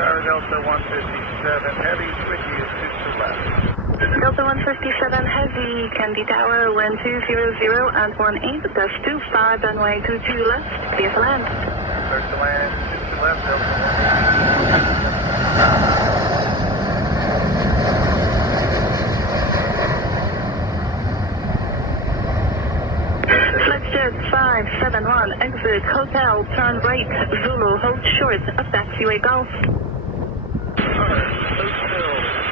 Tower Delta 157 Heavy, switch you to left. Delta 157 Heavy, Candy Tower, wind 200 and 18-25, runway 22 left, clear to land. Clear to land, 22 left, Delta 157. Flexjet 571, exit Hotel, turn right, Zulu, hold short of taxiway Golf. Alright.